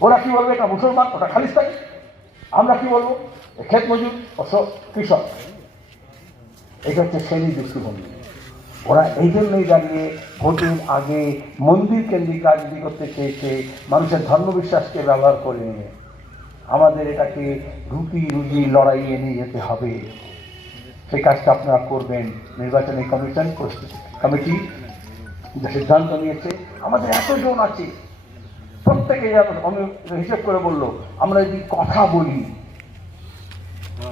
ওরা কি বলবে এটা মুসলমান? ওটা খালিস্তানি আমরা কি বলব? ক্ষেত মজুর সব কৃষক। এটা হচ্ছে শ্রেণি দৃষ্টিভঙ্গি। ওরা এই জন্যই দাঁড়িয়ে ভোটের আগে মন্দির কেন্দ্রিক রাজনীতি করতে চেয়েছে, মানুষের ধর্মবিশ্বাসকে ব্যবহার করে। নিয়ে আমাদের এটাকে রুটি রুজি লড়াইয়ে নিয়ে যেতে হবে। সেই কাজটা আপনারা করবেন। নির্বাচনী কমিশন, কমিটি যে সিদ্ধান্ত নিয়েছে। আমাদের এতজন আছে। প্রত্যেকে আমি হিসেব করে বলল আমরা যদি কথা বলি।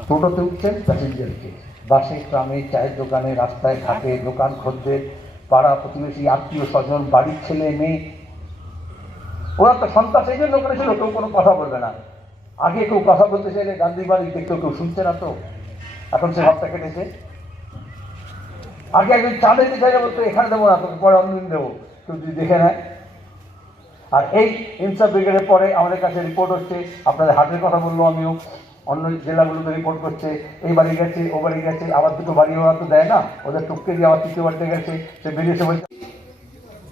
টোটোতে উঠছেন প্যাসেঞ্জারকে বাসে ট্রামে চায়ের দোকানে রাস্তায় ঘাটে দোকান খদ্দের পাড়া প্রতিবেশী আত্মীয় স্বজন বাড়ির ছেলে মেয়ে। ওরা তো সন্তান সেই জন্য করেছিল কেউ কোনো কথা বলবে না। আগে কেউ কথা বলতে চাইলে গান্ধী বাড়িতে কেউ কেউ শুনছে না তো। এখন সে ভাবটা কেটেছে। আগে একজন চা দিতে চাইলে বলতো এখানে দেবো না তোকে পরে অন্যদিন দেবো। কেউ যদি দেখে নেয় আর এই ইনসাফ ব্রিগেডের পরে আমাদের কাছে রিপোর্ট হচ্ছে, আপনাদের হাটের কথা বলল আমিও। অন্য জেলাগুলোতে রিপোর্ট করছে, এই বাড়ি গেছে, ও বাড়ি গেছে, আবার দুটো বাড়ি ওরা তো দেয় না, ওদের টুককে দিয়ে আবার তৃতীয় বাড়িতে গেছে, সে এসে বলছে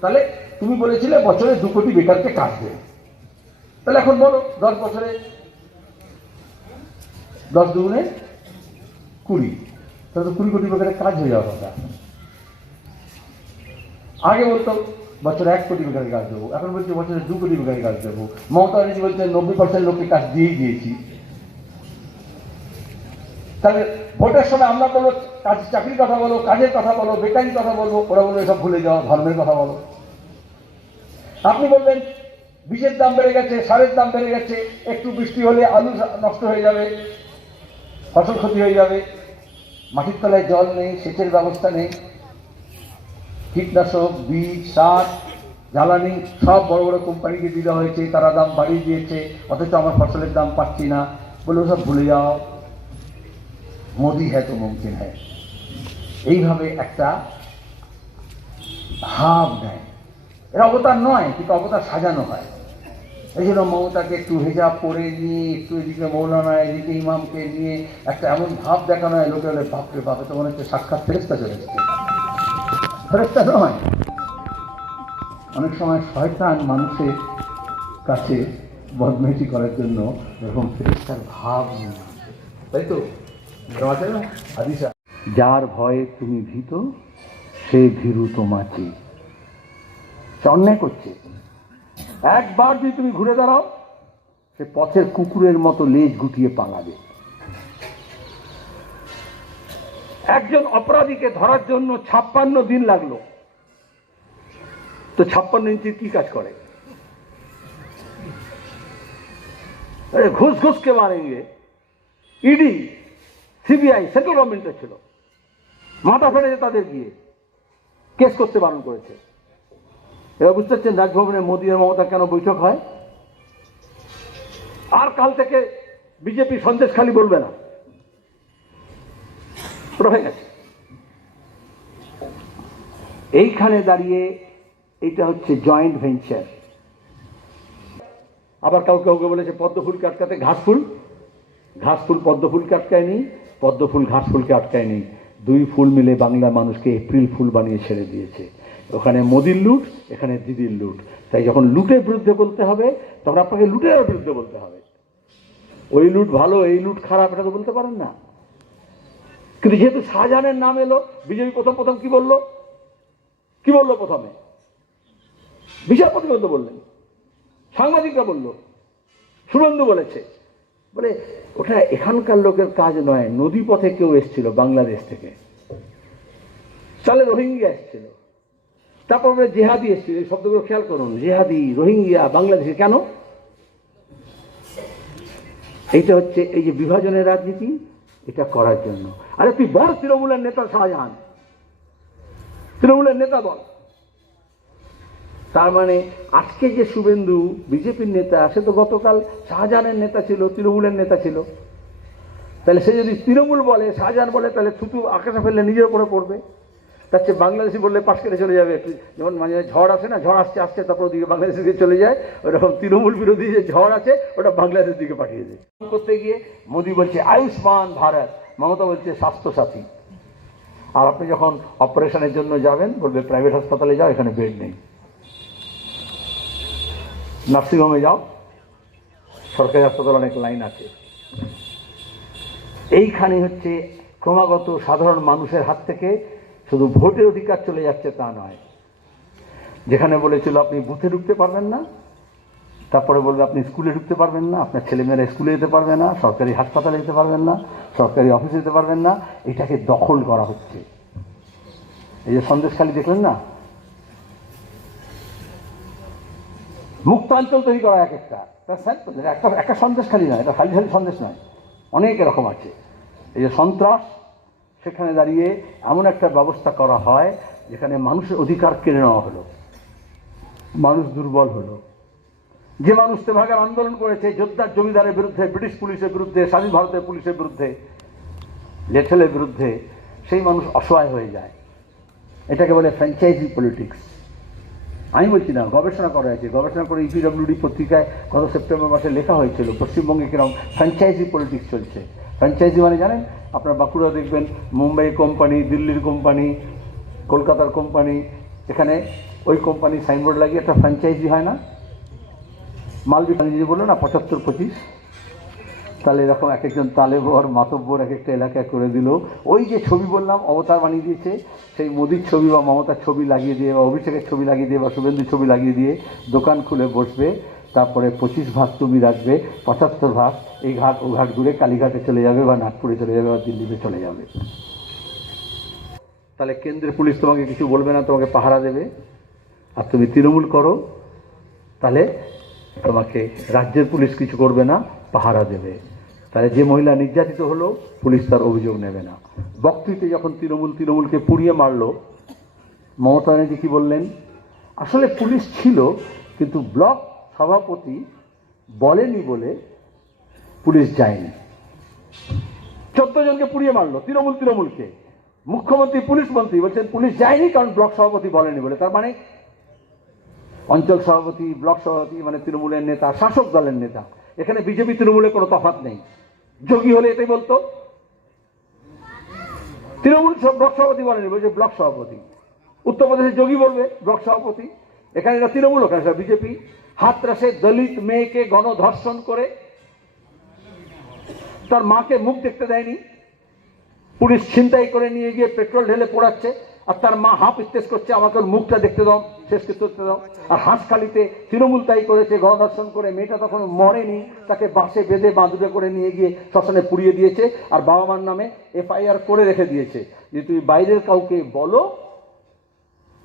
তাহলে তুমি বলেছিলে বছরে দু কোটি বেকারকে কাজ দেবে তাহলে এখন বলো, দশ বছরে দশ দুগুণে কুড়ি। তাহলে তো কুড়ি কোটি বেকারের কাজ হয়ে যাওয়ার কথা। আগে বলতো বছরে এক কোটি বেকারের কাজ দেবো। এখন বলছে বছরে দু কোটি বেকারের কাজ দেবো। মমতা ব্যানার্জি বলছে, নব্বই পার্সেন্ট লোককে কাজ দিয়েই দিয়েছি। তাহলে ভোটের সময় আমরা বলো, কাজ চাকরির কথা বলো, কাজের কথা বলো, বেকারির কথা বলব, ওরা বলবে এসব ভুলে যাওয়া, ধর্মের কথা বলো। আপনি বলবেন বিষের দাম বেড়ে গেছে, সারের দাম বেড়ে গেছে, একটু বৃষ্টি হলে আলু নষ্ট হয়ে যাবে, ফসল ক্ষতি হয়ে যাবে। মাটির তলায় জল নেই, সেচের ব্যবস্থা নেই। কীটনাশক বীজ সার জ্বালানি, সব বড় বড় কোম্পানিকে দিতে হয়েছে, তারা দাম বাড়িয়ে দিয়েছে, অথচ আমার ফসলের দাম পাচ্ছি না। বলে সব ভুলে যাও। মোদি হ্যাঁ তো মুমকিন হ্যাঁ এইভাবে একটা ভাব নেয়। এর অবতার নয়, কিন্তু অবতার সাজানো হয়। এই জন্য মমতাকে একটু হেজাব পরে নিয়ে, একটু এদিকে মৌলানা, এদিকে ইমামকে নিয়ে একটা এমন ভাব দেখানো হয়, লোকে বাপরে বাপে তো মনে হচ্ছে সাক্ষাৎ ফেরেস্তা চলে এসছে। ফেরেস্তা নয় অনেক সময় শয়তান মানুষের কাছে বদমেশি করার জন্য এরকম ফেরেস্তার ভাব নিয়ে। তাই তো? আছে যার ভয়ে তুমি ভীত, সে ভীরু তোমাকে। অন্যায় করছে। একবার যদি তুমি ঘুরে দাঁড়াও, সে পথের কুকুরের মতো লেজ গুটিয়ে পালাবে। একজন অপরাধীকে ধরার জন্য ছাপ্পান্ন দিন লাগল। তো ছাপ্পান্ন ইঞ্চি কি কাজ করে? ঘুষ ঘুষকে মারেঙ্গে? ইডি সিবিআই সেন্ট্রাল গভর্নমেন্টের ছিল। মাথা ফেলেছে তাদের গিয়ে। কেস করতে বারণ করেছে। এবার বুঝতে পারছেন রাজভবনে মোদী আর মমতা কেন বৈঠক হয়? আর কাল থেকে বিজেপি সন্দেশ খালি বলবে না। হয়ে গেছে। এইখানে দাঁড়িয়ে এটা হচ্ছে জয়েন্ট ভেঞ্চার আবার কাউকে কাউকে বলেছে, পদ্ম ফুলকে আটকাতে ঘাস ফুল। ঘাস ফুল পদ্ম ফুলকে আটকায়নি, পদ্ম ফুল ঘাস ফুলকে আটকায়নি। দুই ফুল মিলে বাংলা মানুষকে এপ্রিল ফুল বানিয়ে ছেড়ে দিয়েছে। ওখানে মোদির লুট, এখানে দিদির লুট। তাই যখন লুটের বিরুদ্ধে বলতে হবে, তখন আপনাকে লুটের বিরুদ্ধে বলতে হবে। ওই লুট ভালো, এই লুট খারাপ, এটা তো বলতে পারেন না। কিন্তু যেহেতু শাহজাহানের নাম এলো, বিজেপি প্রথম প্রথম কি বলল? কি বলল প্রথমে? বিচারপতি বলতে বললেন। সাংবাদিকরা বলল। সুরন্ধু বলেছে। বলে, ওটা এখানকার লোকের কাজ নয় নদী পথে কেউ এসছিল বাংলাদেশ থেকে। তাহলে রোহিঙ্গিয়া এসছিল। তারপর বলে, জেহাদি এসছিল। এই শব্দগুলো খেয়াল করুন, জেহাদি রোহিঙ্গিয়া বাংলাদেশে কেন? এইটা হচ্ছে এই যে বিভাজনের রাজনীতি এটা করার জন্য। আরে তুই বড় তৃণমূলের নেতা শাহজাহান। তৃণমূলের নেতা বল। তার মানে আজকে যে শুভেন্দু বিজেপির নেতা, সে তো গতকাল শাহজাহানের নেতা ছিল, তৃণমূলের নেতা ছিল। তাহলে সে যদি তৃণমূল বলে, শাহজাহান বলে, তাহলে থুতু আকাশে ফেললে নিজের উপরে পড়বে। তার চেয়ে বাংলাদেশি বললে পাশ কেটে চলে যাবে। যেমন মাঝে ঝড় আসে না, ঝড় আসছে আসছে, তারপর ওদিকে বাংলাদেশের দিকে চলে যায়। ওরকম তৃণমূল বিরোধী যে ঝড় আছে, ওটা বাংলাদেশের দিকে পাঠিয়ে দেয়। করতে গিয়ে মোদি বলছে, আয়ুষ্মান ভারত। মমতা বলছে, স্বাস্থ্যসাথী। আর আপনি যখন অপারেশনের জন্য যাবেন, বলবে, প্রাইভেট হাসপাতালে যাও, এখানে বেড নেই। নার্সিংহোমে যাও, সরকারি হাসপাতাল অনেক লাইন আছে। এইখানে হচ্ছে ক্রমাগত সাধারণ মানুষের হাত থেকে শুধু ভোটের অধিকার চলে যাচ্ছে তা নয়। যেখানে বলেছিল আপনি বুথে ঢুকতে পারবেন না, তারপরে বলবে আপনি স্কুলে ঢুকতে পারবেন না, আপনার ছেলেমেয়েরা স্কুলে যেতে পারবে না, সরকারি হাসপাতালে যেতে পারবেন না, সরকারি অফিসে যেতে পারবেন না, এটাকে দখল করা হচ্ছে। এই যে সন্দেশখালি দেখলেন না? মুক্তাঞ্চল তৈরি করা এক একটা। একটা একটা সন্দেশ খালি নয়, এটা খালি খালি সন্দেশ নয়। অনেক এরকম আছে। এই যে সন্ত্রাস সেখানে দাঁড়িয়ে এমন একটা ব্যবস্থা করা হয়, যেখানে মানুষের অধিকার কেড়ে নেওয়া হলো, মানুষ দুর্বল হলো। যে মানুষ তেভাগার আন্দোলন করেছে, যোদ্ধার জমিদারের বিরুদ্ধে, ব্রিটিশ পুলিশের বিরুদ্ধে, স্বাধীন ভারতের পুলিশের বিরুদ্ধে, লেঠেলের বিরুদ্ধে, সেই মানুষ অসহায় হয়ে যায়। এটাকে বলে ফ্র্যাঞ্চাইজি পলিটিক্স আমি বলছি না, গবেষণা করা হয়েছে। গবেষণা করে ইপিডব্লিউডি পত্রিকায় গত সেপ্টেম্বর মাসে লেখা হয়েছিল, পশ্চিমবঙ্গে কীরকম ফ্র্যাঞ্চাইজি পলিটিক্স চলছে। ফ্র্যাঞ্চাইজি মানে জানেন? আপনার বাঁকুড়া দেখবেন, মুম্বাই কোম্পানি দিল্লির কোম্পানি কলকাতার কোম্পানি এখানে ওই কোম্পানি সাইনবোর্ড লাগিয়ে একটা ফ্র্যাঞ্চাইজি হয় না? মালবি যদি বলল না, পঁচাত্তর, পঁচিশ। তাহলে এরকম এক একজন তালেবর, মাতব্বর এক একটা এলাকায় করে দিল। ওই যে ছবি বললাম, অবতার বানিয়ে দিয়েছে, সেই মোদির ছবি বা মমতার ছবি লাগিয়ে দিয়ে বা অভিষেকের ছবি লাগিয়ে দিয়ে বা শুভেন্দুর ছবি লাগিয়ে দিয়ে দোকান খুলে বসবে। তারপরে পঁচিশ ভাগ তুমি রাখবে, পঁচাত্তর ভাগ, এই ঘাট, ও ঘাট ঘুরে কালীঘাটে চলে যাবে বা নাগপুরে চলে যাবে বা দিল্লিতে চলে যাবে। তাহলে কেন্দ্রের পুলিশ তোমাকে কিছু বলবে না, তোমাকে পাহারা দেবে। আর তুমি তৃণমূল করো, তাহলে তোমাকে রাজ্যের পুলিশ কিছু করবে না, পাহারা দেবে। তাহলে যে মহিলা নির্যাতিত হলো, পুলিশ তার অভিযোগ নেবে না। বক্তৃতে যখন তৃণমূল, তৃণমূলকে পুড়িয়ে মারলো, মমতা ব্যানার্জি কি বললেন? আসলে পুলিশ ছিল, কিন্তু ব্লক সভাপতি বলেনি বলে পুলিশ যায়নি। চোদ্দ জনকে পুড়িয়ে মারলো, তৃণমূল তৃণমূলকে। মুখ্যমন্ত্রী, পুলিশ মন্ত্রী বলছেন, পুলিশ যায়নি কারণ ব্লক সভাপতি বলেনি বলে। তার মানে অঞ্চল সভাপতি, ব্লক সভাপতি মানে তৃণমূলের নেতা, শাসক দলের নেতা, এখানে বিজেপি তৃণমূলের কোনো তফাৎ নেই। যোগী হলে এটাই বলতো। তৃণমূল ব্লক সভাপতি বলেনি বলছে ব্লক সভাপতি। উত্তরপ্রদেশে যোগী বলবে, ব্লক সভাপতি। এখানে এটা তৃণমূল, ওখানে বিজেপি। হাতরাসে দলিত মেয়েকে গণধর্ষণ করে। তার মাকে মুখ দেখতে দেয়নি। পুলিশ ছিনতাই করে নিয়ে গিয়ে পেট্রোল ঢেলে পোড়াচ্ছে। আর তার মা হাফ স্টেজ করছে, আমাকে মুখটা দেখতে দাও, শেষ করতে দাও। আর হাঁসখালিতে তৃণমূল তাই করেছে, গণধর্ষণ করে। মেয়েটা তখন মরেনি, তাকে বাসে বেঁধে বাঁধুবে করে নিয়ে গিয়ে শ্মশানে পুড়িয়ে দিয়েছে। আর বাবা মার নামে এফআইআর করে রেখে দিয়েছে। যে তুমি বাইরের কাউকে বলো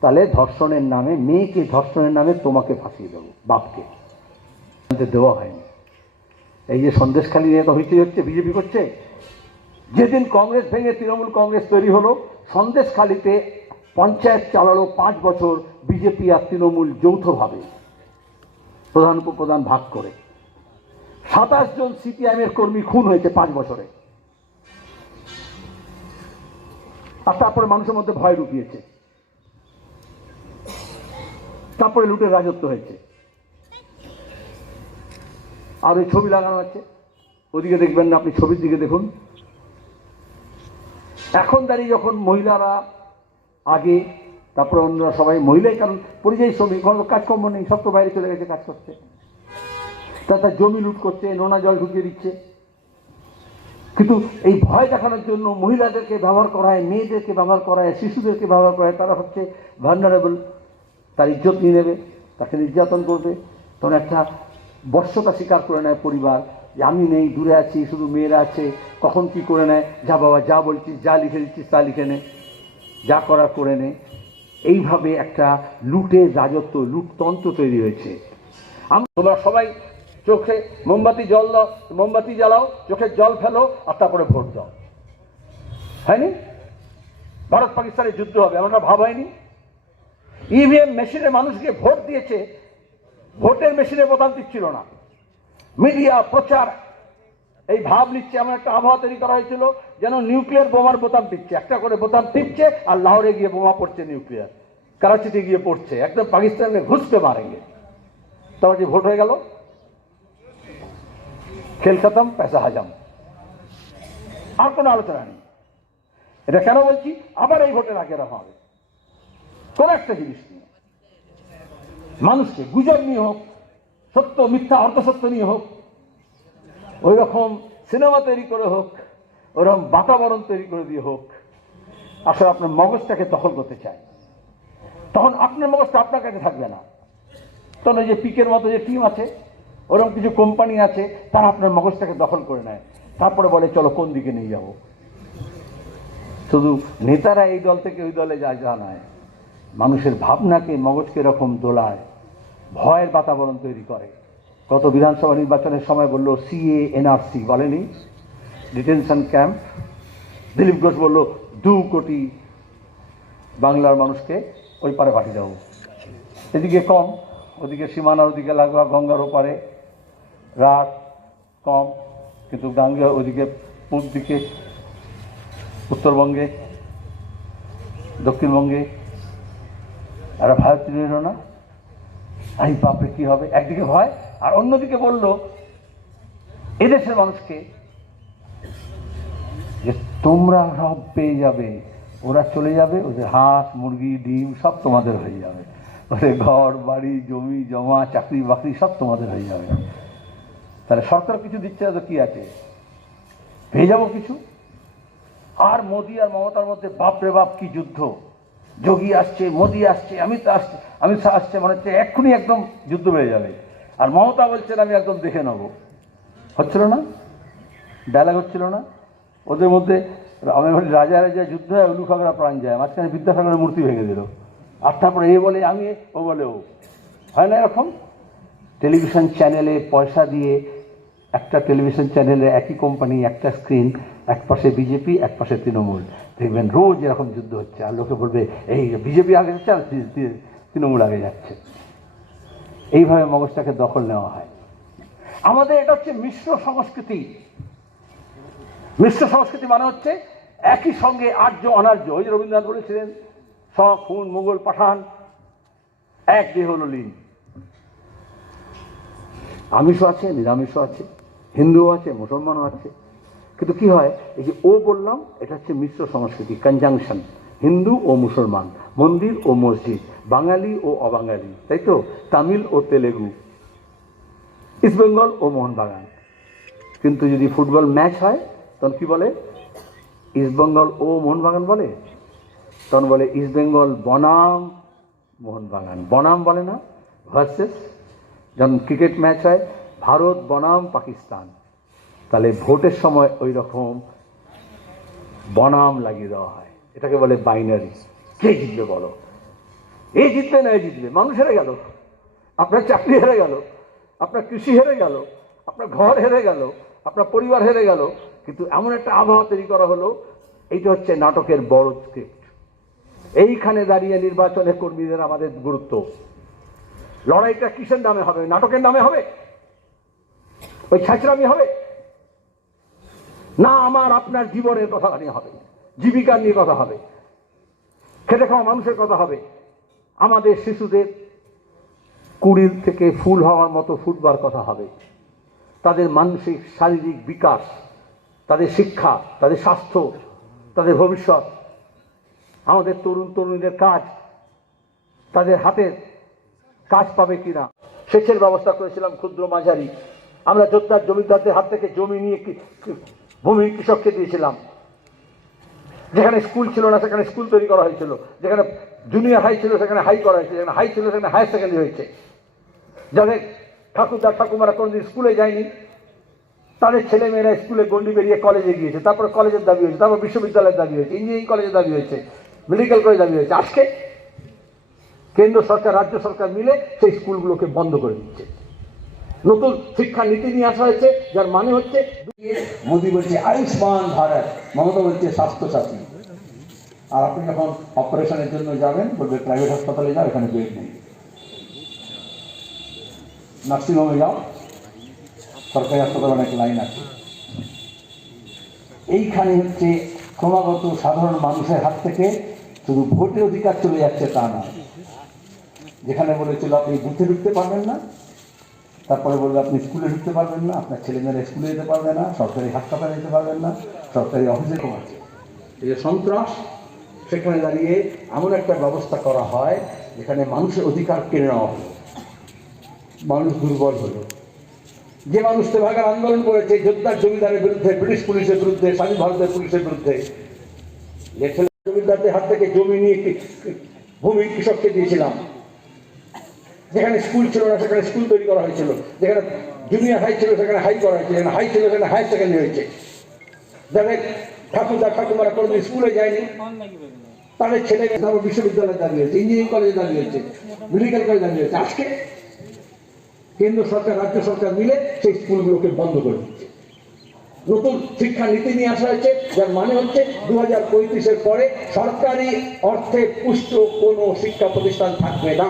তাহলে ধর্ষণের নামে, মেয়েকে ধর্ষণের নামে তোমাকে ফাঁসিয়ে দেবো, বাপকে। দেওয়া হয়নি। এই যে সন্দেশখালী নিয়ে হইতে হচ্ছে, বিজেপি করছে। যেদিন কংগ্রেস ভেঙে তৃণমূল কংগ্রেস তৈরি হলো, সন্দেশখালীতে পঞ্চায়েত চালালো পাঁচ বছর বিজেপি আর তৃণমূল যৌথভাবে। প্রধান উপপ্রধান ভাগ করে। সাতাশ জন সিপিআইএমের কর্মী খুন হয়েছে পাঁচ বছরে। আর তারপরে মানুষের মধ্যে ভয় ঢুকিয়েছে তারপরে লুটের রাজত্ব হয়েছে। আর ওই ছবি লাগানো আছে। ওদিকে দেখবেন না, আপনি ছবির দিকে দেখুন। এখন দাঁড়িয়ে যখন মহিলারা আগে, তারপরে অন্যরা সবাই, মহিলাই কারণ পরিযায়ী শ্রমিক, কোনো কাজকর্ম নেই, সব তো বাইরে চলে গেছে কাজ করছে তা তার জমি লুট করছে, নোনা জল ঢুকিয়ে দিচ্ছে। কিন্তু এই ভয় দেখানোর জন্য মহিলাদেরকে ব্যবহার করা হয় মেয়েদেরকে ব্যবহার করা হয় শিশুদেরকে ব্যবহার করা হয় তারা হচ্ছে ভান্ডারেবল তার ইজ্জত নিয়ে নেবে, তাকে নির্যাতন করবে। তখন একটা বর্ষতা স্বীকার করে নেয় পরিবার যে আমি নেই, দূরে আছি, শুধু মেয়েরা আছে, কখন কি করে নেয়? যা বাবা যা বলছিস, যা লিখে দিচ্ছিস, তা লিখে নে। যা করার করে নে। এইভাবে একটা লুটের রাজত্ব, লুটতন্ত্র তৈরি হয়েছে। আমরা তোমরা সবাই চোখে মোমবাতি জল দাও, মোমবাতি জ্বালাও, চোখে জল ফেলো, আর তারপরে ভোট দাও। হয়নি? ভারত পাকিস্তানের যুদ্ধ হবে আমরা ভাব হয়নি? ইভিএম মেশিনে মানুষকে ভোট দিয়েছে, ভোটের মেশিনে বোতাম টিপছিল না। মিডিয়া, প্রচার, এই ভাব নিচ্ছে, এমন একটা আবহাওয়া তৈরি করা হয়েছিল যেন নিউক্লিয়ার বোমার বোতাম টিপছে। একটা করে বোতাম টিপছে আর লাহোরে গিয়ে বোমা পড়ছে নিউক্লিয়ার করাচিতে গিয়ে পড়ছে। একদম পাকিস্তানকে ঘুষতে মারে মারেঙ্গে। তারপর যে ভোট হয়ে গেল? খেল খতম পয়সা হাজাম। আর কোনো আলোচনা নেই। এটা কেন বলছি? আবার এই ভোটের আগে রাখা হবে। কোন একটা জিনিস নিয়ে। মানুষকে গুজব নিয়ে হোক, সত্য, মিথ্যা, অর্ধসত্য নিয়ে হোক ওই রকম সিনেমা তৈরি করে হোক, ওরকম বাতাবরণ তৈরি করে দিয়ে হোক, আসলে আপনার মগজটাকে দখল করতে চায়। তখন আপনার মগজটা আপনার কাছে থাকবে না। তখন ওই যে পিকের মতো যে টিম আছে, ওরকম কিছু কোম্পানি আছে, তারা আপনার মগজটাকে দখল করে নেয়। তারপরে বলে, চলো, কোন দিকে নিয়ে যাব? শুধু নেতারা এই দল থেকে ওই দলে যায় যা নয়। মানুষের ভাবনাকে মগজকে এরকম দোলায়, ভয়ের বাতাবরণ তৈরি করে। গত বিধানসভা নির্বাচনের সময় বলল, সিএ, এনআরসি বলেনি। Detention camp. দিলীপ ঘোষ বলল, দু কোটি বাংলার মানুষকে ওই পারে পাঠিয়ে দেবো। এদিকে কম, ওদিকে সীমানার ওদিকে লাগোয়া গঙ্গার ওপারে রাত কম, কিন্তু গাঙ্গা ওদিকে পূর্ব দিকে, উত্তরবঙ্গে, দক্ষিণবঙ্গে এরা ভয় তৈরি না। আই বাপরে, কি হবে? একদিকে ভয়, আর অন্যদিকে বলল, এদেশের মানুষকে যে তোমরা সব পেয়ে যাবে, ওরা চলে যাবে, ওদের হাঁস, মুরগি, ডিম সব তোমাদের হয়ে যাবে। ওদের ঘর, বাড়ি, জমি, জমা, চাকরি, বাকরি সব তোমাদের হয়ে যাবে। তাহলে সরকার কিছু দিচ্ছে তো কি আছে? পেয়ে যাব কিছু? আর মোদি আর মমতার মধ্যে বাপ রে বাপ কি যুদ্ধ? যোগী আসছে, মোদি আসছে, অমিত আসছে, অমিত শাহ আসছে, মনে হচ্ছে এক্ষুনি একদম যুদ্ধ হয়ে যাবে। আর মমতা বলছেন, আমি একদম দেখে নেব। হচ্ছিল না? ডায়লগ হচ্ছিল না? ওদের মধ্যে আমি বলি, রাজা রাজা যুদ্ধ হয় উলু প্রাণ যায়। মাঝখানে বিদ্যাসাগরের মূর্তি ভেঙে দিল। আর তারপরে এ বলে, আমি, ও বলে, ও। হয় না এরকম? টেলিভিশন চ্যানেলে পয়সা দিয়ে একটা টেলিভিশন চ্যানেলে একই কোম্পানি, একটা স্ক্রিন, এক পাশে বিজেপি, এক পাশে তৃণমূল। দেখবেন, রোজ এরকম যুদ্ধ হচ্ছে, আর লোকে বলবে, এই বিজেপি আগে যাচ্ছে, আর তৃণমূল আগে যাচ্ছে। এইভাবে মগজটাকে দখল নেওয়া হয়। আমাদের এটা হচ্ছে মিশ্র সংস্কৃতি। মিশ্র সংস্কৃতি মানে হচ্ছে একই সঙ্গে আর্য, অনার্য। ওই যে রবীন্দ্রনাথ বলেছিলেন শখ হুন মুঘল, পাঠান, এক দেহ হলো লীন। আমিষও আছে, নিরামিষও আছে, হিন্দুও আছে, মুসলমানও আছে। কিন্তু কি হয়? এই যে ও বললাম, এটা হচ্ছে মিশ্র সংস্কৃতি কনজাংশন হিন্দু ও মুসলমান, মন্দির ও মসজিদ, বাঙালি ও অবাঙালি, তাই তো? তামিল ও তেলেগু ইস্টবেঙ্গল ও মোহনবাগান। কিন্তু যদি ফুটবল ম্যাচ হয়, তখন কি বলে? ইস্টবেঙ্গল ও মোহনবাগান বলে? তখন বলে ইস্টবেঙ্গল বনাম, মোহনবাগান। বনাম বলে না ভার্সেস যখন ক্রিকেট ম্যাচ হয়, ভারত বনাম, পাকিস্তান। তাহলে ভোটের সময় ওই রকম বনাম লাগিয়ে দেওয়া হয়। এটাকে বলে বাইনারি কে জিতবে বলো? এ জিতবে না এ জিতবে মানুষ হেরে গেল। আপনার চাকরি হেরে গেল। আপনার কৃষি হেরে গেল। আপনার ঘর হেরে গেল। আপনার পরিবার হেরে গেল। কিন্তু এমন একটা আবহাওয়া তৈরি করা হলো, এইটা হচ্ছে নাটকের বড় স্ক্রিপ্ট এইখানে দাঁড়িয়ে নির্বাচনের কর্মীদের আমাদের গুরুত্ব। লড়াইটা কিসের নামে হবে? নাটকের নামে হবে? ওই ছাঁচরামি হবে? না, আমার আপনার জীবনের কথা নিয়ে হবে। জীবিকা নিয়ে কথা হবে। খেটে খাওয়া মানুষের কথা হবে। আমাদের শিশুদের কুড়ির থেকে ফুল হওয়ার মতো ফুটবার কথা হবে। তাদের মানসিক, শারীরিক বিকাশ, তাদের শিক্ষা, তাদের স্বাস্থ্য, তাদের ভবিষ্যৎ, আমাদের তরুণ তরুণীদের কাজ, তাদের হাতের কাজ পাবে কিনা। সেচের ব্যবস্থা করেছিলাম ক্ষুদ্র মাঝারি। আমরা যোদ্ধার, জমিদারদের হাত থেকে জমি নিয়ে ভূমি কৃষককে দিয়েছিলাম। যেখানে স্কুল ছিল না, সেখানে স্কুল তৈরি করা হয়েছিল। যেখানে জুনিয়র হাই ছিল, সেখানে হাই করা হয়েছে। যেখানে হাই ছিল, সেখানে হায়ার সেকেন্ডারি হয়েছে। যাদের ঠাকুরদার ঠাকুমারা কোনোদিন স্কুলে যায়নি, তাদের ছেলেমেয়েরা স্কুলে গন্ডি বেরিয়ে কলেজে গিয়েছে। তারপরে কলেজের দাবি হয়েছে, তারপর বিশ্ববিদ্যালয়ের দাবি হয়েছে ইঞ্জিনিয়ারিং কলেজের দাবি হয়েছে মেডিকেল কলেজ দাবি হয়েছে। আজকে কেন্দ্র সরকার, রাজ্য সরকার মিলে সেই স্কুলগুলোকে বন্ধ করে দিচ্ছে। নতুন শিক্ষা নীতি নিয়ে আসা হয়েছে, যার মানে হচ্ছে মোদি বলছে, আয়ুষ্মান ভারত মমতা বলছে, স্বাস্থ্যসাথী আর আপনি যখন অপারেশনের জন্য যাবেন, বলবে, প্রাইভেট হাসপাতালে যাও, এখানে বেড নেই। নার্সিংহোমে যাও, সরকারি হাসপাতালে অনেক লাইন আছে। এইখানে হচ্ছে ক্রমাগত সাধারণ মানুষের হাত থেকে শুধু ভোটের অধিকার চলে যাচ্ছে তা না যেখানে বলেছিল আপনি বুথে ঢুকতে পারবেন না তারপরে বলবে, আপনি স্কুলে ঢুকতে পারবেন না, আপনার ছেলেমেয়েরা স্কুলে যেতে পারবে না, সরকারি হাসপাতালে যেতে পারবেন না, সরকারি অফিসে কম আছে এই যে সন্ত্রাস, সেখানে দাঁড়িয়ে এমন একটা ব্যবস্থা করা হয়, যেখানে মানুষের অধিকার কেড়ে নেওয়া হলো। মানুষ দুর্বল হলো। যে মানুষ তেভাগার আন্দোলন করেছে, যোদ্ধার জমিদারের বিরুদ্ধে, ব্রিটিশ পুলিশের বিরুদ্ধে, স্বাধীন ভারতের পুলিশের বিরুদ্ধে জমিদারদের হাত থেকে জমি নিয়ে ভূমি কৃষককে দিয়েছিলাম যেখানে স্কুল ছিল না, সেখানে স্কুল তৈরি করা হয়েছিল। যেখানে জুনিয়র হাই ছিল, সেখানে হাই করা যেখানে হাই ছিল, সেখানে হায়ার সেকেন্ডারি হয়েছে। যাদের ঠাকুরদা ঠাকুমারা কোনোদিন স্কুলে যায়নি। তাদের ছেলে বিশ্ববিদ্যালয়ে দাঁড়িয়েছে ইঞ্জিনিয়ারিং কলেজে দাঁড়িয়েছে মেডিকেল কলেজে দাঁড়িয়েছে আজকে কেন্দ্র সরকার, রাজ্য সরকার মিলে সেই স্কুলগুলোকে বন্ধ করে দিচ্ছে। নতুন শিক্ষা নীতি নিয়ে আসা হয়েছে, যার মানে হচ্ছে দু হাজার পঁয়ত্রিশের পরে সরকারি অর্থে পুষ্ট কোনো শিক্ষা প্রতিষ্ঠান থাকবে না।